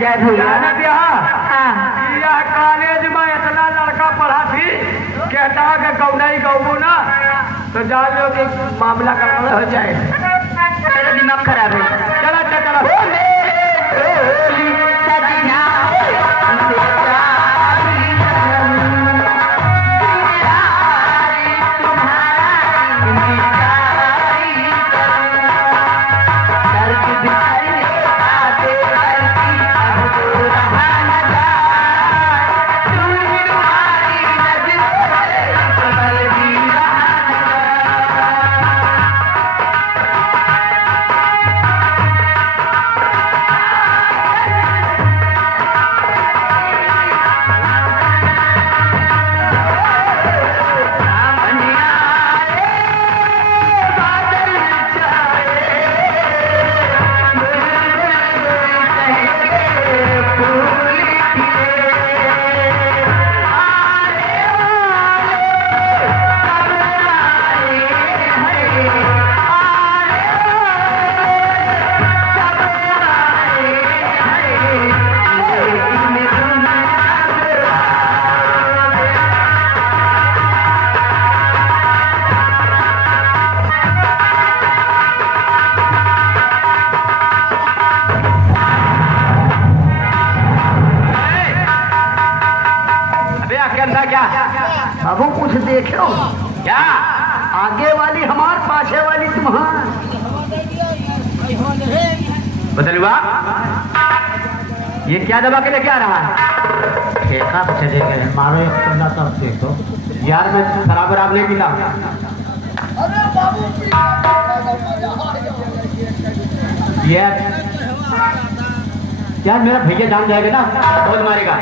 जाए भैया। यह कॉलेज में इतना लड़का पढ़ा थी कहता कि गौनाई गौबू ना तो जान लो कि मामला गड़बड़ हो जाए। मेरा दिमाग खराब है। चला चला अब कुछ देखो क्या आगे वाली हमार पाछे वाली तुम्हार। बदलुआ ये क्या दबा के लेके आ रहा है? ठेका पे चले गए मारो एक पन्ना तब देखो यार मैं खराब खराब नहीं मिला। यार मेरा भैया जान जाएगा ना बहुत मारेगा।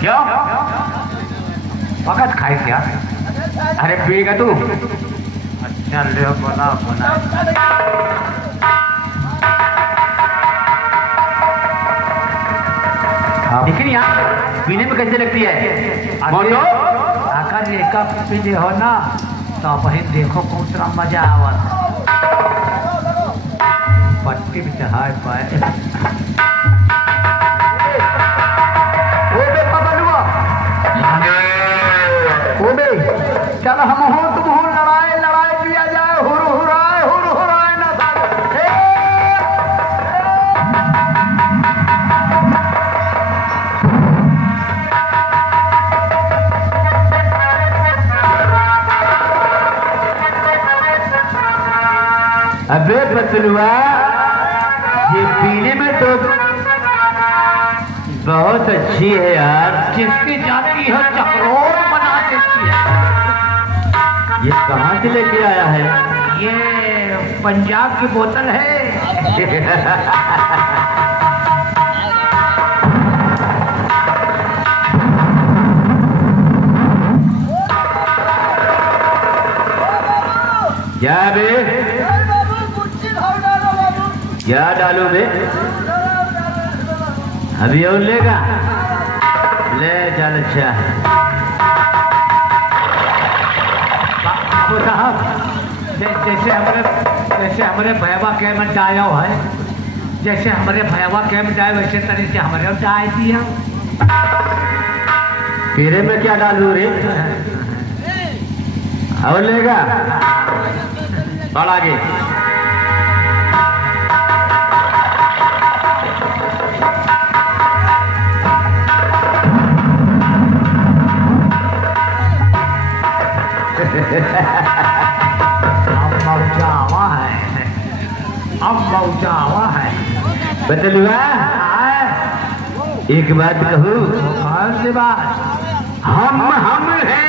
क्यों वक़्त खाए क्या? अरे पिएगा तू? अच्छा ले बना बना। लेकिन यहाँ पीने में कैसे लगती है? बोलो अगर एक कप पी हो ना तो वही देखो कौन सा मजा आवत पट्टी भी चढ़ाए पाए। चल हम हो तुम हो लड़ाई लड़ाई किया जाए हुर हुराए ना अबे बतलुआ ये पीने में तो बहुत अच्छी है यार। जिसकी जाती है चक्रोर बना देती है। ये कहाँ से लेके आया है? ये पंजाब की बोतल है। क्या बे क्या डालू बे? अभी और लेगा ले चल। अच्छा साहब जैसे हमारे भैया कैम जाया है जैसे हमारे भैया कैम जाए वैसे तरह से हमारे जाए दिया। तेरे में क्या डालू रे? और लेगा बढ़ आगे। अब मौजावा है बतलुआ एक बात कहूँ। कौन सी बात? हम हैं